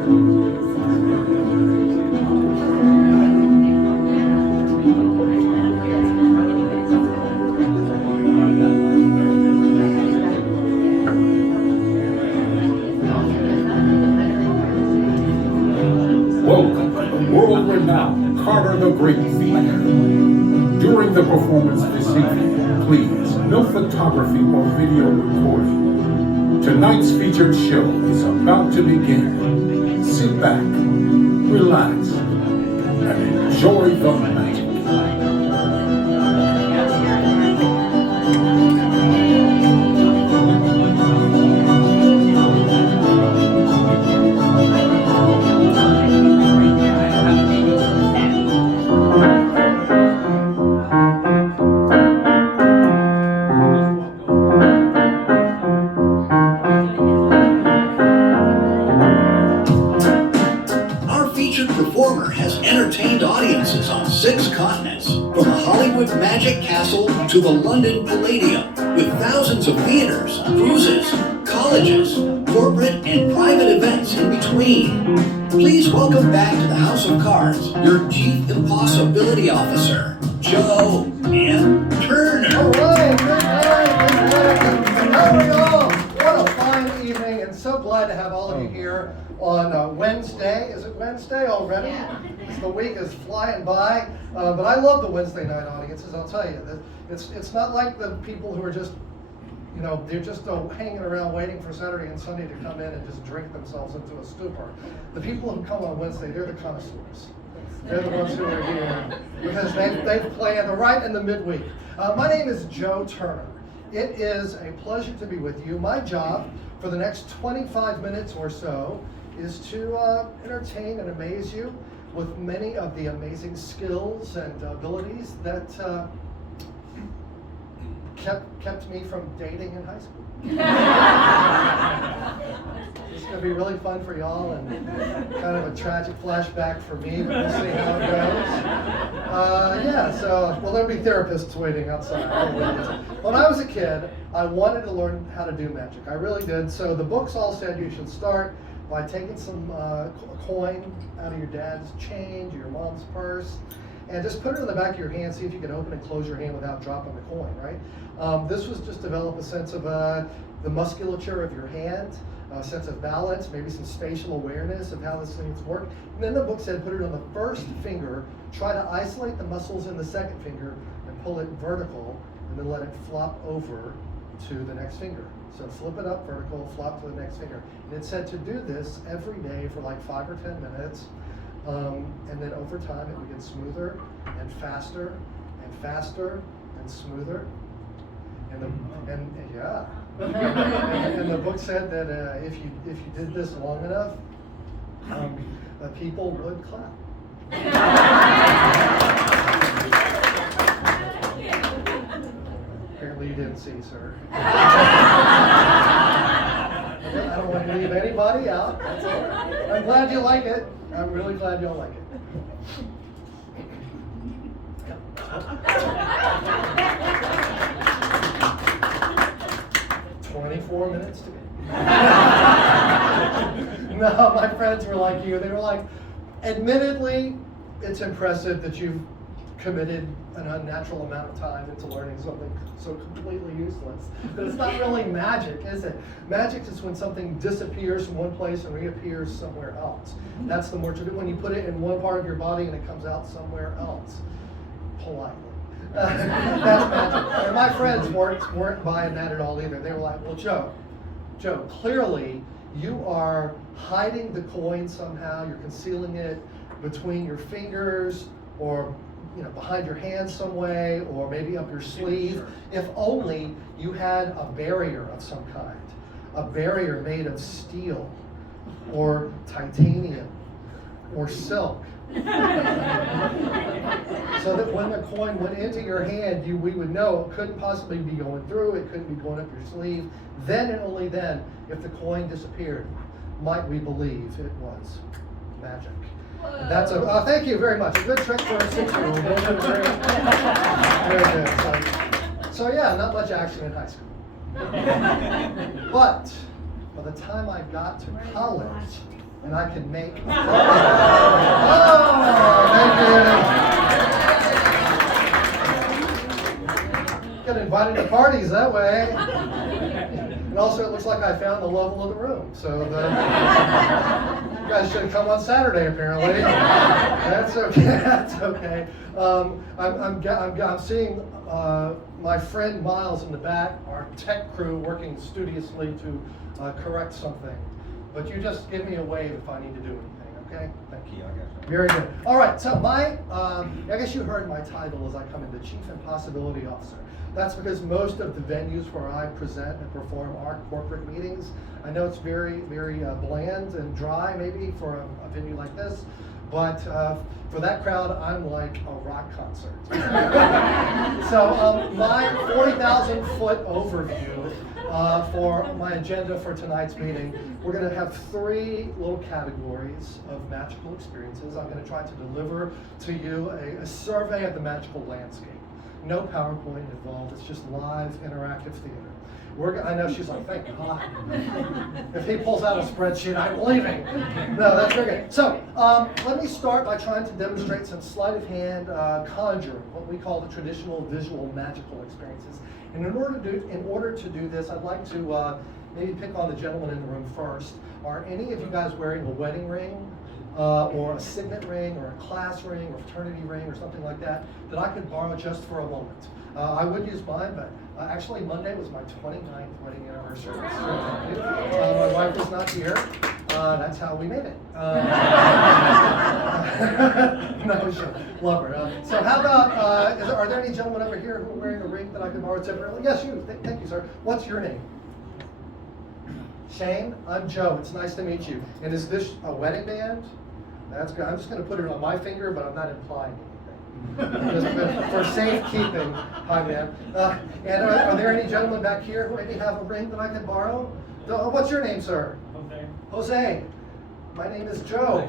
Welcome, world-renowned Carter the Great Theater. During the performance this evening, please, no photography or video recording. Tonight's featured show is about to begin. Sit back, relax, and enjoy the magic. Performer has entertained audiences on 6 continents, from the Hollywood Magic Castle to the London Palladium, with thousands of theaters, cruises, colleges, corporate and private events in between. Please welcome back to the House of Cards, your Chief Impossibility Officer, Joe M. Turner. All right, good night. How are y'all? What a fine evening, and so glad to have all of you here on Wednesday. Is it Wednesday already? Yeah. The week is flying by, but I love the Wednesday night audiences. I'll tell you, it's not like the people who are just, they're just hanging around waiting for Saturday and Sunday to come in and just drink themselves into a stupor. The people who come on Wednesday, they're the connoisseurs. They're the ones who are here because they've planned right in the midweek. My name is Joe Turner. It is a pleasure to be with you. My job for the next 25 minutes or so is to entertain and amaze you with many of the amazing skills and abilities that kept me from dating in high school. It's going to be really fun for y'all and kind of a tragic flashback for me, but we'll see how it goes. There'll be therapists waiting outside. When I was a kid, I wanted to learn how to do magic. I really did. So the books all said you should start by taking some coin out of your dad's change, your mom's purse, and just put it in the back of your hand, see if you can open and close your hand without dropping the coin, right? This was just develop a sense of the musculature of your hand, a sense of balance, maybe some spatial awareness of how these things work. And then the book said put it on the first finger, try to isolate the muscles in the second finger, and pull it vertical, and then let it flop over to the next finger. So flip it up vertical, flop to the next finger. And it said to do this every day for like 5 or 10 minutes. And then over time it would get smoother and faster and faster and smoother. And the book said that if you did this long enough, people would clap. Apparently you didn't see, sir. I don't want to leave anybody out. That's all right. I'm glad you like it. I'm really glad y'all like it. 24 minutes to go. No, my friends were like you. They were like, admittedly, it's impressive that you've committed an unnatural amount of time into learning something so completely useless. But it's not really magic, is it? Magic is when something disappears from one place and reappears somewhere else. That's the more traditional, when you put it in one part of your body and it comes out somewhere else, politely. That's magic. And my friends weren't buying that at all either. They were like, well, Joe, clearly you are hiding the coin somehow. You're concealing it between your fingers or behind your hand some way, or maybe up your sleeve. If only you had a barrier of some kind, a barrier made of steel or titanium or silk, so that when the coin went into your hand, we would know it couldn't possibly be going through, it couldn't be going up your sleeve. Then and only then, if the coin disappeared, might we believe it was magic. That's thank you very much. A good trick for a 6-year-old. Very good. So yeah, not much action in high school. But by the time I got to college, and I can make. Oh, thank you. Get invited to parties that way. And also, it looks like I found the level of the room. So you guys should come on Saturday, apparently. That's okay. That's okay. I'm seeing my friend Miles in the back, our tech crew, working studiously to correct something. But you just give me a wave if I need to do anything, okay? Thank you. Very good. All right, so I guess you heard my title as I come in, the Chief Impossibility Officer. That's because most of the venues where I present and perform are corporate meetings. I know it's very, very bland and dry maybe for a venue like this, but for that crowd, I'm like a rock concert. So my 40,000-foot overview for my agenda for tonight's meeting, we're going to have 3 little categories of magical experiences. I'm going to try to deliver to you a survey of the magical landscape. No PowerPoint involved, it's just live interactive theater. I know she's like, thank God. If he pulls out a spreadsheet, I'm leaving. No, that's very good. So let me start by trying to demonstrate some sleight of hand conjuring, what we call the traditional visual magical experiences. And in order to do this, I'd like to maybe pick on the gentleman in the room first. Are any of you guys wearing a wedding ring? Or a signet ring, or a class ring, or fraternity ring, or something like that I could borrow just for a moment. I would use mine, but actually Monday was my 29th wedding anniversary. My wife was not here. That's how we made it. No, sure. Love her. So how about, are there any gentlemen over here who are wearing a ring that I could borrow temporarily? Yes, you. Thank you, sir. What's your name? Shane, I'm Joe. It's nice to meet you. And is this a wedding band? That's good. I'm just going to put it on my finger, but I'm not implying anything. Just for safekeeping. Hi, man. And are there any gentlemen back here who maybe have a ring that I can borrow? What's your name, sir? Jose. Jose. My name is Joe.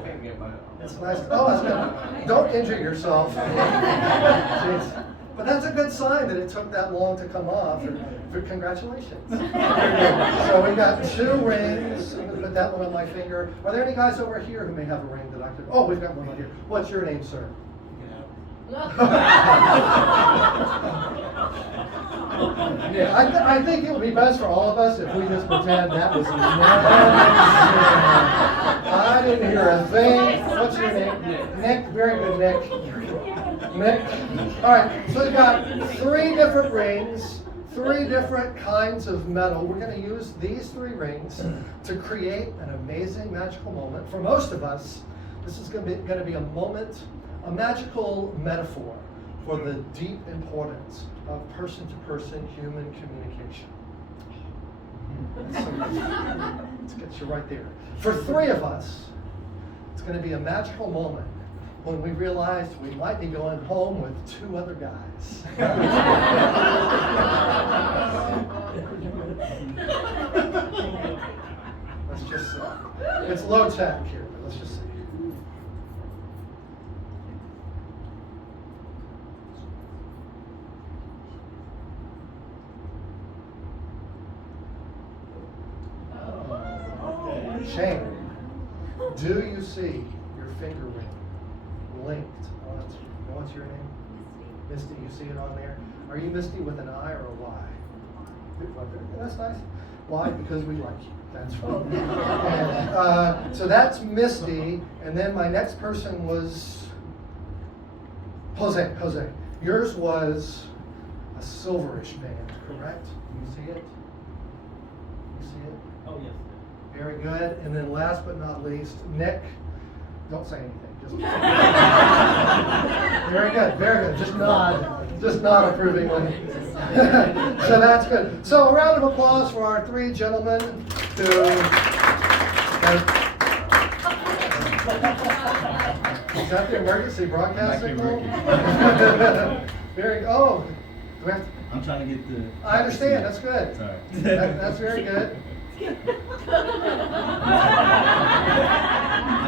It's nice. Oh, that's good. Don't injure yourself. Jeez. But that's a good sign that it took that long to come off. Congratulations. So we got 2 rings. I'm going to put that one on my finger. Are there any guys over here who may have a ring that I could? Oh, we've got one right here. What's your name, sir? Yeah, I think it would be best for all of us if we just pretend that was never. I didn't hear a thing. What's your name? Nick. Very good, Nick. Nick. All right, so we've got 3 different rings, 3 different kinds of metal. We're going to use these 3 rings to create an amazing magical moment. For most of us, this is going to be a moment, a magical metaphor for the deep importance of person-to-person human communication. Let's get you right there. For 3 of us, it's going to be a magical moment when we realized we might be going home with 2 other guys. Let's just see. It's low tech here, but let's just see. Shane, do you see your finger ring linked? What's your name? Misty, you see it on there? Are you Misty with an I or a Y? That's nice. Why? Because we like you. That's right. And, so that's Misty, and then my next person was Jose. Jose, yours was a silverish band, correct? You see it? You see it? Oh, yes. Very good. And then last but not least, Nick. Don't say anything. Just very good. Very good. Just nod. Just nod approvingly. So that's good. So a round of applause for our 3 gentlemen who. Is that the emergency broadcast signal? Very. Oh. Do we have to, I'm trying to get the. I understand. That's good. Sorry. That's very good. I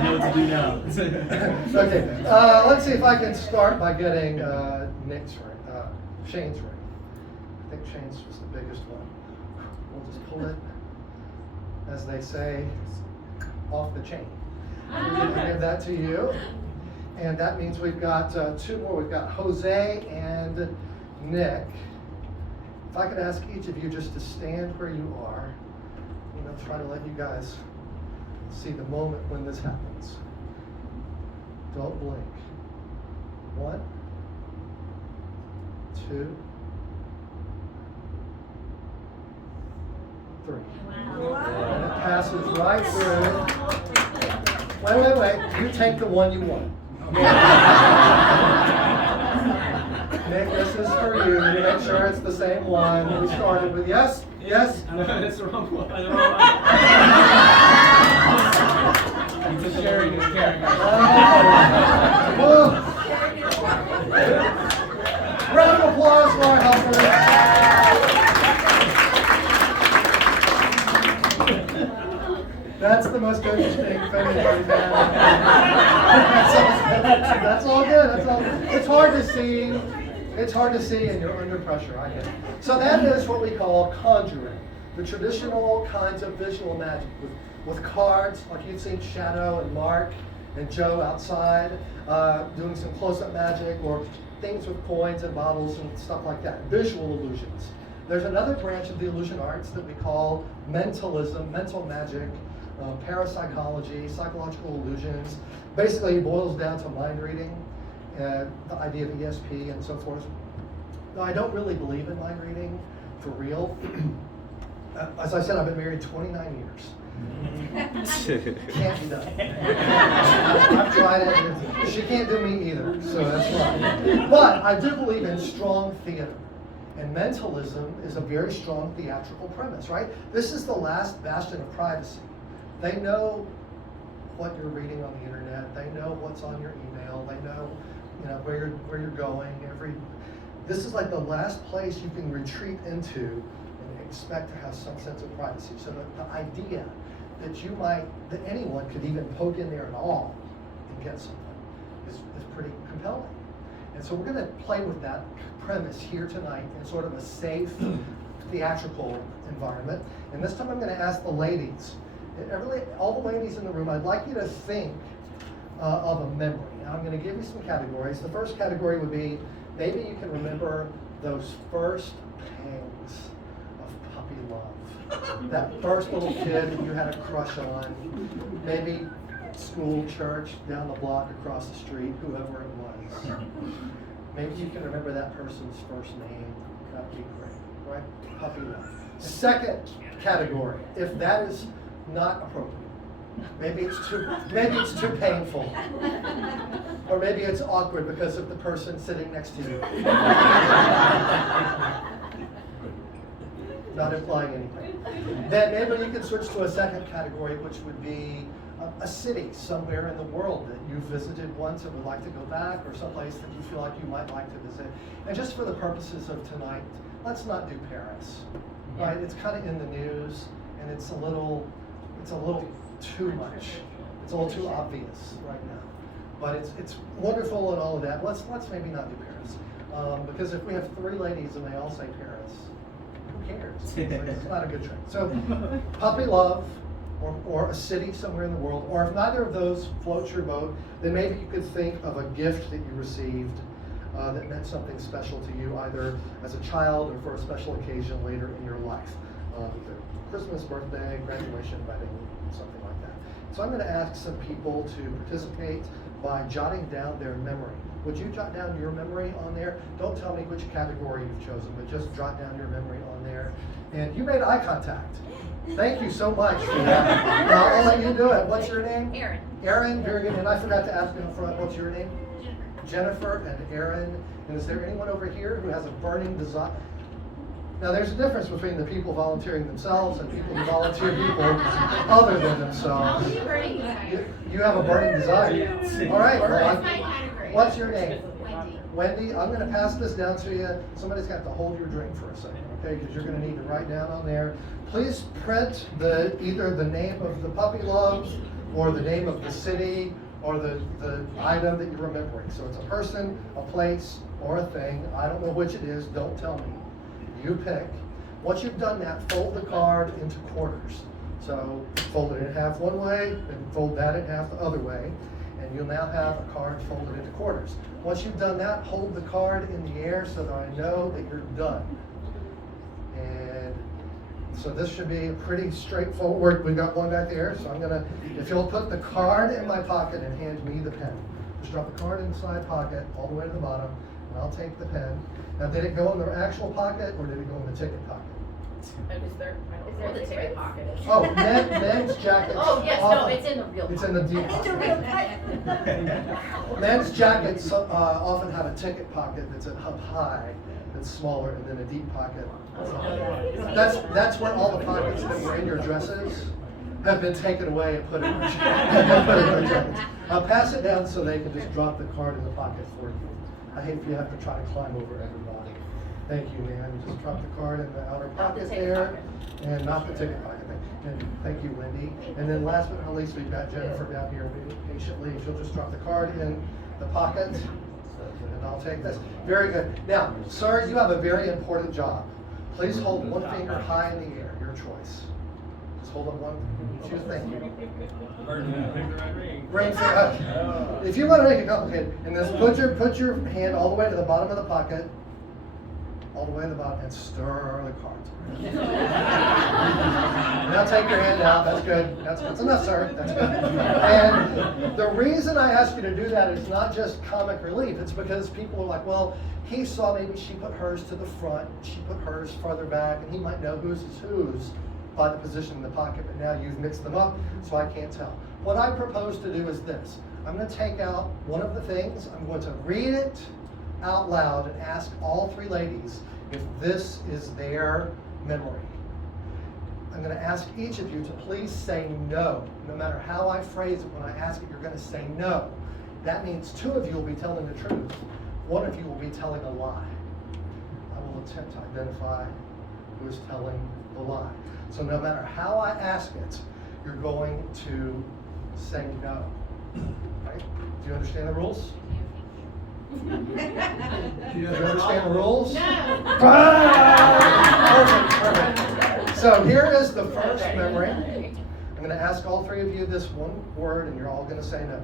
know what to do now. Okay, let's see if I can start by getting Nick's ring, Shane's ring. I think Shane's was the biggest one. We'll just pull it, as they say, off the chain. I give that to you. And that means we've got two more. We've got Jose and Nick. If I could ask each of you just to stand where you are, I'm going to try to let you guys see the moment when this happens. Don't blink. 1, 2, 3. And it passes right through. Wait. You take the one you want. Nick, this is for you. You make sure it's the same one we started with. Yes? That's the wrong one. It's sharing is caring. Round of applause for our helpers. That's the most interesting finish we've had. That's all good. It's hard to see. It's hard to see, and you're under pressure. I get it. So that is what we call conjuring, the traditional kinds of visual magic with cards, like you've seen Shadow and Mark and Joe outside doing some close-up magic, or things with coins and bottles and stuff like that. Visual illusions. There's another branch of the illusion arts that we call mentalism, mental magic. Parapsychology, psychological illusions. Basically, it boils down to mind reading, the idea of ESP and so forth. Now, I don't really believe in mind reading for real. As I said, I've been married 29 years. Can't be done. I've tried it. She can't do me either, so that's right. But I do believe in strong theater. And mentalism is a very strong theatrical premise, right? This is the last bastion of privacy. They know what you're reading on the internet. They know what's on your email. They know, where you're going. This is like the last place you can retreat into and expect to have some sense of privacy. So the idea that anyone could even poke in there at all and get something is pretty compelling. And so we're going to play with that premise here tonight in sort of a safe theatrical environment. And this time I'm going to ask the ladies. All the ladies in the room, I'd like you to think of a memory. Now, I'm going to give you some categories. The first category would be, maybe you can remember those first pangs of puppy love. That first little kid that you had a crush on. Maybe school, church, down the block, across the street, whoever it was. Maybe you can remember that person's first name. That would be great, right? Puppy love. Second category, if that is not appropriate. Maybe it's too painful. Or maybe it's awkward because of the person sitting next to you. Not implying anything. Then maybe you can switch to a second category, which would be a city somewhere in the world that you visited once and would like to go back, or someplace that you feel like you might like to visit. And just for the purposes of tonight, let's not do Paris. Right? It's kind of in the news, and it's a little too much. It's a little too obvious right now. But it's wonderful and all of that. Let's maybe not do Paris. Because if we have 3 ladies and they all say Paris, who cares? It's not a good trend. So puppy love, or a city somewhere in the world, or if neither of those floats your boat, then maybe you could think of a gift that you received that meant something special to you, either as a child or for a special occasion later in your life. Either Christmas, birthday, graduation, wedding, something like that. So I'm going to ask some people to participate by jotting down their memory. Would you jot down your memory on there? Don't tell me which category you've chosen, but just jot down your memory on there. And you made eye contact. Thank you so much for that. I'll let you do it. What's your name? Aaron. Aaron, very good. And I forgot to ask you up front, what's your name? Jennifer and Aaron. And is there anyone over here who has a burning desire? Now, there's a difference between the people volunteering themselves and people who volunteer people other than themselves. You have a burning desire. All right. Well, what's your name? Wendy, I'm going to pass this down to you. Somebody's got to hold your drink for a second, okay? Because you're going to need to write down on there. Please print either the name of the puppy love, or the name of the city, or the item that you're remembering. So it's a person, a place, or a thing. I don't know which it is. Don't tell me. You pick. Once you've done that, fold the card into quarters. So fold it in half one way, and fold that in half the other way, and you'll now have a card folded into quarters. Once you've done that, hold the card in the air so that I know that you're done. And so this should be pretty straightforward. We've got one back there, so I'm gonna, if you'll put the card in my pocket and hand me the pen. Just drop the card in the side pocket, all the way to the bottom, and I'll take the pen. Now, did it go in the actual pocket, or did it go in the ticket pocket? Is there the ticket pocket? Oh, men's jackets. Oh, yes, no, often- it's in the real It's in the pocket. deep pocket. Men's jackets often have a ticket pocket that's up high, that's smaller, and then a deep pocket. That's where all the pockets that were in your dresses have been taken away and put in your jackets. I'll pass it down so they can just drop the card in the pocket for you. I hate if you have to try to climb over everybody. Thank you, man. Just drop the card in the outer Not the pocket ticket there, pocket. and not the ticket pocket. And thank you, Wendy. And then last but not least, we've got Jennifer down here waiting patiently. She'll just drop the card in the pocket, and I'll take this. Very good. Now, sir, you have a very important job. Please hold one finger high in the air. Your choice. Just hold up one. Choose. Thank you. Ring finger. If you want to make it complicated, and then put your hand all the way to the bottom of the pocket, all the way to the bottom, and stir the cards. Now take your hand out. That's good. That's enough, sir. That's good. And the reason I ask you to do that is not just comic relief. It's because people are like, well, he saw maybe she put hers to the front, she put hers farther back, and he might know whose is whose by the position in the pocket, but now you've mixed them up, so I can't tell. What I propose to do is this. I'm going to take out one of the things, I'm going to read it out loud and ask all three ladies if this is their memory. I'm going to ask each of you to please say no. No matter how I phrase it, when I ask it, you're going to say no. That means two of you will be telling the truth. One of you will be telling a lie. I will attempt to identify who is telling the lie. So no matter how I ask it, you're going to say no. Right? Do you understand the rules? Do you understand the rules? No. Perfect. So here is the first memory. I'm going to ask all three of you this one word, and you're all going to say no.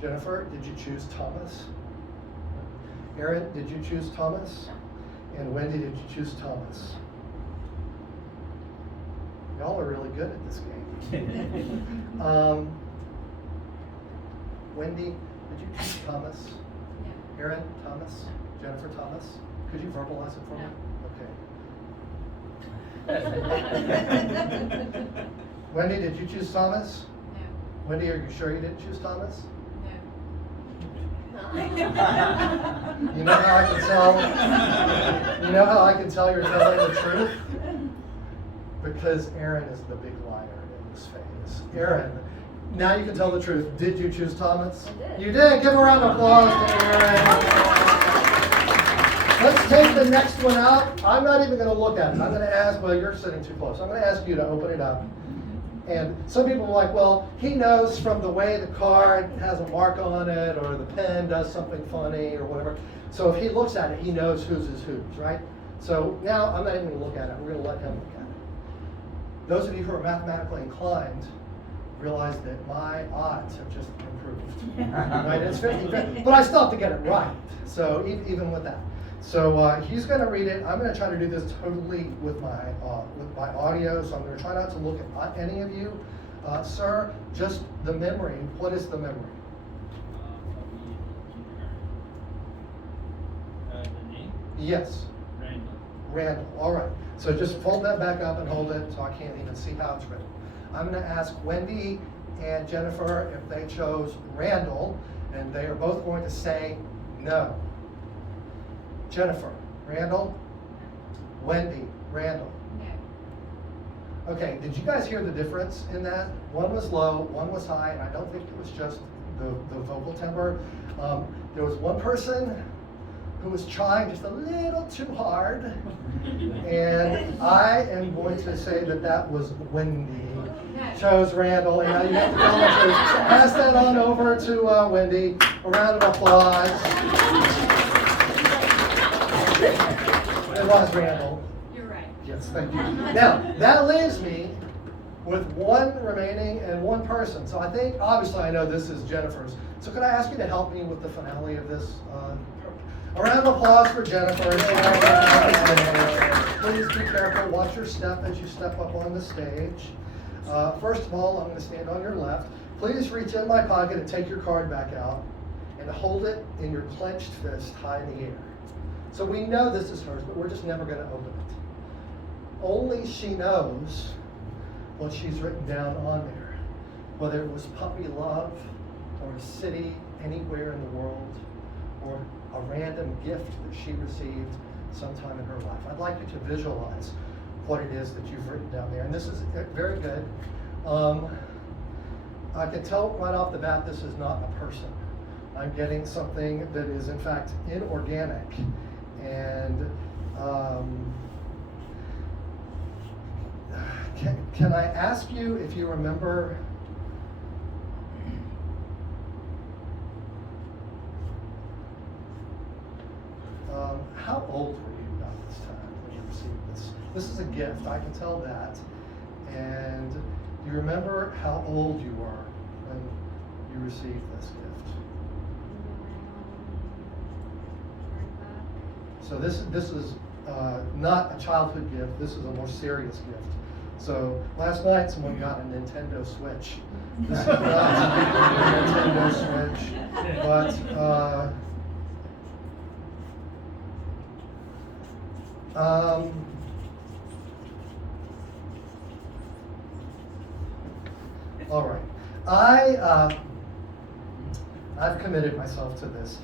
Jennifer, did you choose Thomas? Aaron, did you choose Thomas? And Wendy, did you choose Thomas? Y'all are really good at this game. Wendy, did you choose Thomas? Yeah. Aaron, Thomas? Jennifer, Thomas? Could you verbalize it for me? Okay. Wendy, did you choose Thomas? No. Wendy, are you sure you didn't choose Thomas? No. You know how I can tell? You know how I can tell you're telling the truth? Because Aaron is the big liar in this phase. Aaron, now you can tell the truth. Did you choose Thomas? I did. You did. Give a round of applause to Aaron. Let's take the next one out. I'm not even going to look at it. I'm going to ask, well, you're sitting too close. I'm going to ask you to open it up. And some people are like, well, he knows from the way the card has a mark on it or the pen does something funny or whatever. So if he looks at it, he knows whose is whose, right? So now I'm not even going to look at it. We're going to let him look at it. Those of you who are mathematically inclined realize that my odds have just improved. Right? It's 50-50, but I still have to get it right. So even with that. So he's going to read it. I'm going to try to do this totally with my audio. So I'm going to try not to look at any of you. Sir, just the memory. What is the memory? The name? Yes. Randall. Randall. All right. So just fold that back up and hold it so I can't even see how it's written. I'm going to ask Wendy and Jennifer if they chose Randall, and they are both going to say no. Jennifer, Randall? Wendy, Randall. No. Okay, did you guys hear the difference in that? One was low, one was high, and I don't think it was just the vocal timbre. There was one person who was trying just a little too hard, and I am going to say that that was Wendy. Chose Randall, and now you have to tell the truth. Pass that on over to Wendy. A round of applause. It was Randall. You're right. Yes, thank you. Now, that leaves me with one remaining and one person. So I think, obviously I know this is Jennifer's. So could I ask you to help me with the finale of this? A round of applause for Jennifer. Please be careful, watch your step as you step up on the stage. First of all, I'm going to stand on your left. Please reach in my pocket and take your card back out and hold it in your clenched fist high in the air. So we know this is hers, but we're just never going to open it. Only she knows what she's written down on there, whether it was puppy love or a city anywhere in the world or a random gift that she received sometime in her life. I'd like you to visualize what it is that you've written down there. And this is very good. I can tell right off the bat this is not a person. I'm getting something that is in fact inorganic. And can I ask you if you remember how old were you about this time when you received this? This is a gift, I can tell that. And do you remember how old you were when you received this gift? So this is not a childhood gift, this is a more serious gift. So last night someone got a Nintendo Switch. This is not a Nintendo Switch, but all right. I've committed myself to this.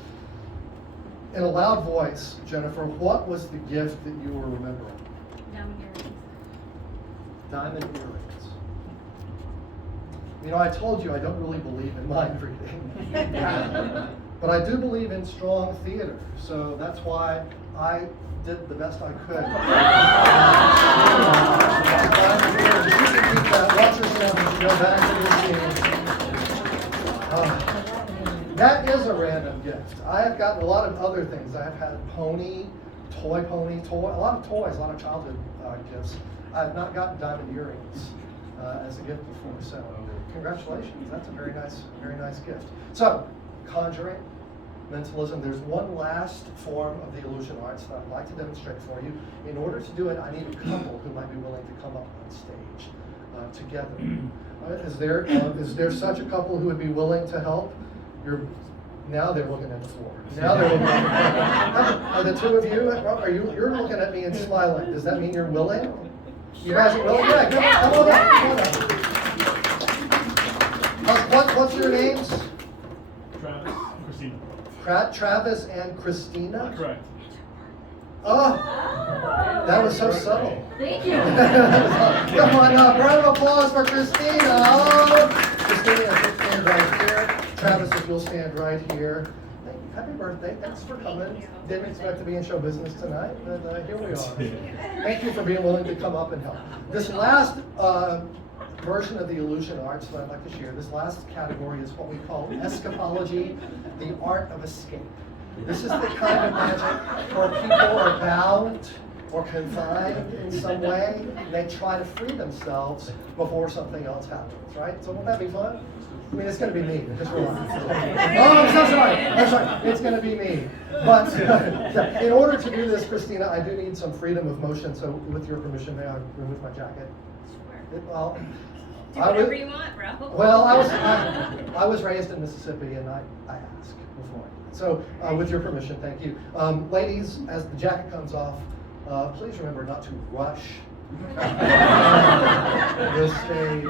In a loud voice, Jennifer, what was the gift that you were remembering? Diamond earrings. Diamond earrings. You know, I told you I don't really believe in mind reading. But I do believe in strong theater, so that's why I did the best I could. Watch yourself as you go back to your scene. That is a random gift. I have gotten a lot of other things. I have had pony, a lot of toys, a lot of childhood gifts. I have not gotten diamond earrings as a gift before, so congratulations. That's a very nice gift. So, conjuring, mentalism. There's one last form of the illusion arts that I'd like to demonstrate for you. In order to do it, I need a couple who might be willing to come up on stage together. Is there such a couple who would be willing to help? Now they're looking at the floor. Now they're looking at the floor. Are the two of you? You're looking at me and smiling. Does that mean you're willing? You guys are willing? Yeah, come on up. What's your names? Travis, Christina. Travis and Christina? Correct. Oh, that was so subtle. Thank you. Come on up. Round of applause for Christina. Oh, Christina, if you'll stand right here. Travis, if you'll stand right here. Happy birthday. Thanks for coming. Didn't expect to be in show business tonight, but here we are. Thank you for being willing to come up and help. This last version of the illusion arts that I'd like to share, this last category is what we call escapology, the art of escape. This is the kind of magic where people are bound or confined in some way, and they try to free themselves before something else happens, right? So won't that be fun? I mean, it's going to be me. Just relax. Oh, I'm so sorry. I'm sorry. It's going to be me. But in order to do this, Christina, I do need some freedom of motion. So with your permission, may I remove my jacket? Sure. Well, Do whatever you want, bro. well, I was raised in Mississippi, and I ask before. So with your permission, thank you. Ladies, as the jacket comes off, please remember not to rush this stage.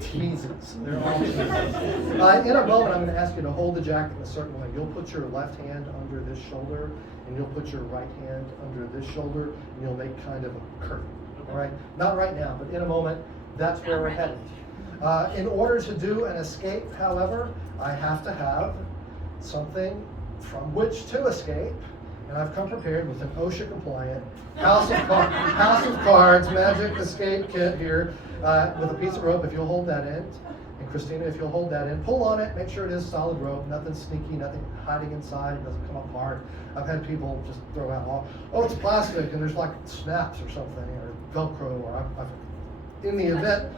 Teases. They're all teases. In a moment, I'm going to ask you to hold the jacket in a certain way. You'll put your left hand under this shoulder, and you'll put your right hand under this shoulder, and you'll make kind of a curtain. All right? Not right now, but in a moment, that's where we're headed. In order to do an escape, however, I have to have something from which to escape, and I've come prepared with an OSHA-compliant House of Cards magic escape kit here with a piece of rope, if you'll hold that end, And Christina, if you'll hold that in, pull on it, make sure it is solid rope, nothing sneaky, nothing hiding inside, it doesn't come apart. I've had people just throw out, oh, it's plastic, and there's like snaps or something, or Velcro, or in the event,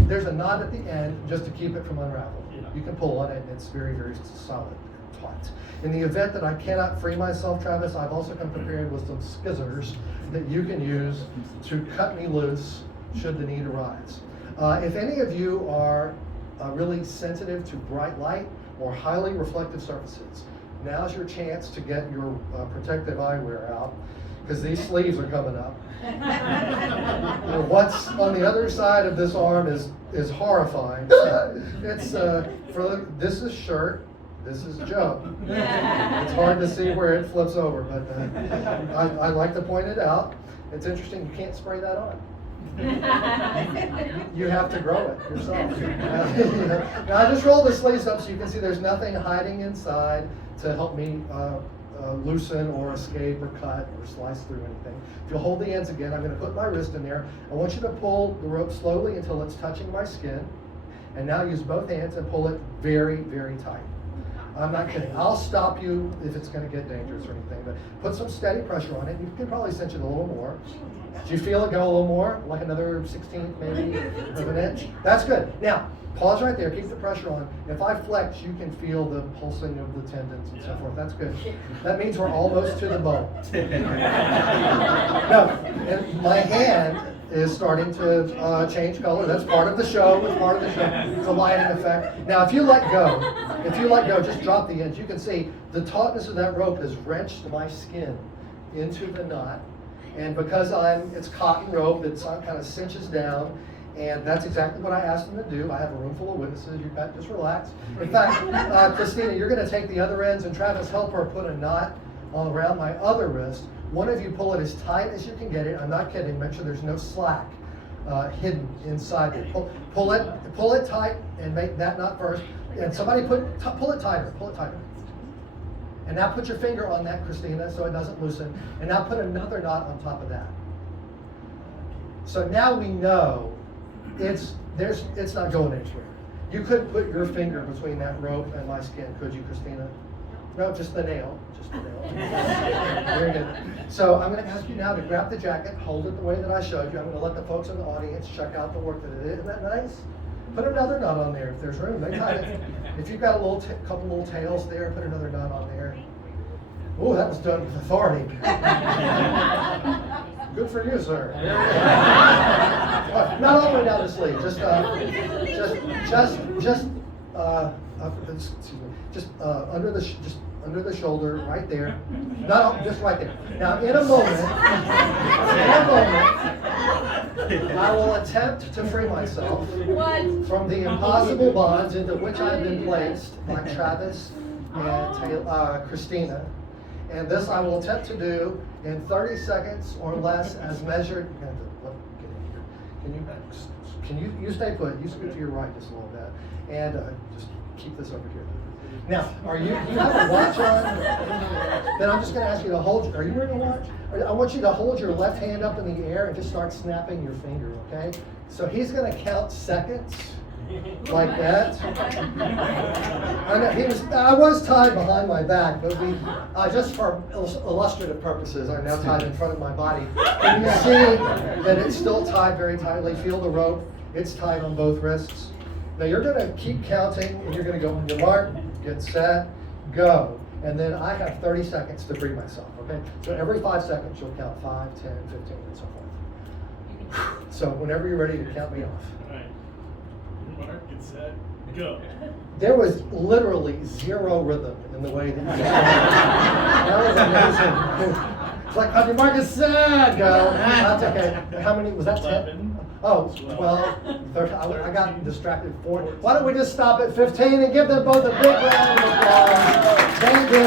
there's a knot at the end just to keep it from unraveling. You can pull on it, and it's very, very solid and taut. In the event that I cannot free myself, Travis, I've also come prepared with some scissors that you can use to cut me loose should the need arise. If any of you are really sensitive to bright light or highly reflective surfaces, now's your chance to get your protective eyewear out, because these sleeves are coming up. What's on the other side of this arm is horrifying. It's this is shirt, this is Joe. It's hard to see where it flips over, but I like to point it out. It's interesting, you can't spray that on. You have to grow it yourself. Now I just roll the sleeves up so you can see there's nothing hiding inside to help me loosen or escape or cut or slice through anything. If you'll hold the ends again, I'm going to put my wrist in there. I want you to pull the rope slowly until it's touching my skin. And now use both hands and pull it very, very tight. I'm not kidding. I'll stop you if it's going to get dangerous or anything, but put some steady pressure on it. You can probably cinch it a little more. Do you feel it go a little more? Like another 16th maybe of an inch? That's good. Now, pause right there. Keep the pressure on. If I flex, you can feel the pulsing of the tendons and so forth. That's good. That means we're almost to the bone. No, and my hand is starting to change color. That's part of the show. It's part of the show. It's a lighting effect. Now, if you let go, just drop the ends. You can see the tautness of that rope has wrenched my skin into the knot. And because it's cotton rope, it kind of cinches down. And that's exactly what I asked them to do. I have a room full of witnesses. You've got just relax. In fact, Christina, you're going to take the other ends, and Travis, help her put a knot around my other wrist. One of you pull it as tight as you can get it. I'm not kidding. Make sure there's no slack hidden inside it. Pull it tight, and make that knot first. And somebody pull it tighter. Pull it tighter. And now put your finger on that, Christina, so it doesn't loosen. And now put another knot on top of that. So now we know it's not going anywhere. You couldn't put your finger between that rope and my skin, could you, Christina? No, just the nail. Just the nail. Very good. So I'm going to ask you now to grab the jacket, hold it the way that I showed you. I'm going to let the folks in the audience check out the work that it is. Isn't that nice? Put another knot on there if there's room. They tie it. If you've got a couple little tails there, put another knot on there. Oh, that was done with authority. Good for you, sir. Not all the way down the sleeve. Under the shoulder, right there. Just right there. Now, in a moment, I will attempt to free myself from the impossible bonds into which I've been placed by Travis and Christina. And this I will attempt to do in 30 seconds or less as measured. Can you stay put? You scoot to your right just a little bit. And just keep this over here. Now, do you have a watch on? Then I'm just going to ask you to hold, are you wearing a watch? I want you to hold your left hand up in the air and just start snapping your finger, okay? So he's going to count seconds like that. I was tied behind my back, but just for illustrative purposes, I'm now tied in front of my body. Can you see that it's still tied very tightly? Feel the rope. It's tied on both wrists. Now you're going to keep counting, and you're going to go on your mark, get set, go. And then I have 30 seconds to free myself, okay? So every 5 seconds, you'll count 5, 10, 15, and so forth. So whenever you're ready to count me off. All right. Mark, get set, go. There was literally zero rhythm in the way that you said that. Was amazing. It's like, on your mark, get set, go. That's okay. How many, was that 10? Oh, 12, 13, I got distracted. 4. Why don't we just stop at 15 and give them both a big round of applause. Thank you.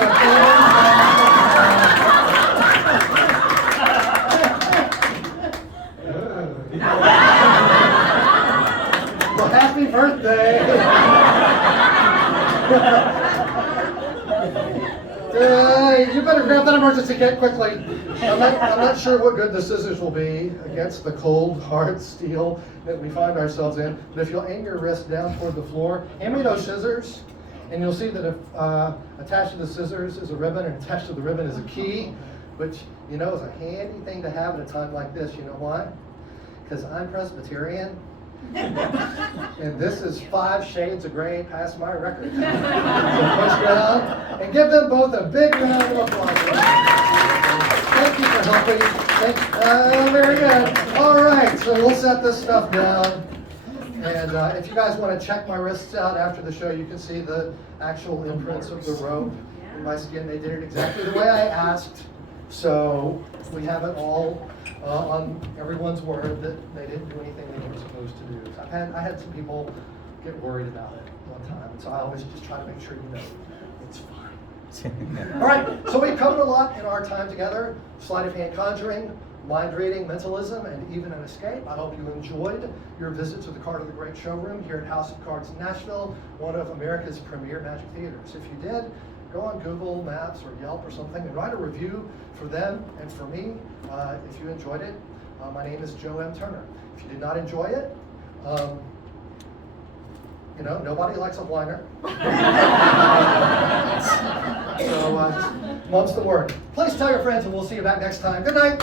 Well, happy birthday. You better grab grab that emergency kit quickly. I'm not sure what good the scissors will be against the cold, hard steel that we find ourselves in. But if you'll aim your wrist down toward the floor, hand me those scissors, and you'll see that if, attached to the scissors is a ribbon, and attached to the ribbon is a key, which, you know, is a handy thing to have at a time like this. You know why? Because I'm Presbyterian. And this is 5 shades of gray past my record. So push down and give them both a big round of applause. Thank you for helping. Very good. All right, so we'll set this stuff down. And if you guys want to check my wrists out after the show, you can see the actual imprints of the rope in my skin. They did it exactly the way I asked. So we have it all on everyone's word that they didn't do anything they were supposed to do. I had some people get worried about it one time, and so I always just try to make sure you know it's fine. All right, so we covered a lot in our time together: sleight of hand conjuring, mind reading, mentalism, and even an escape. I hope you enjoyed your visit to the Card of the Great showroom here at House of Cards in Nashville, one of America's premier magic theaters. If you did, go on Google Maps or Yelp or something and write a review for them and for me if you enjoyed it. My name is Joe M. Turner. If you did not enjoy it, you know, nobody likes a whiner. So just mum's the word. Please tell your friends, and we'll see you back next time. Good night.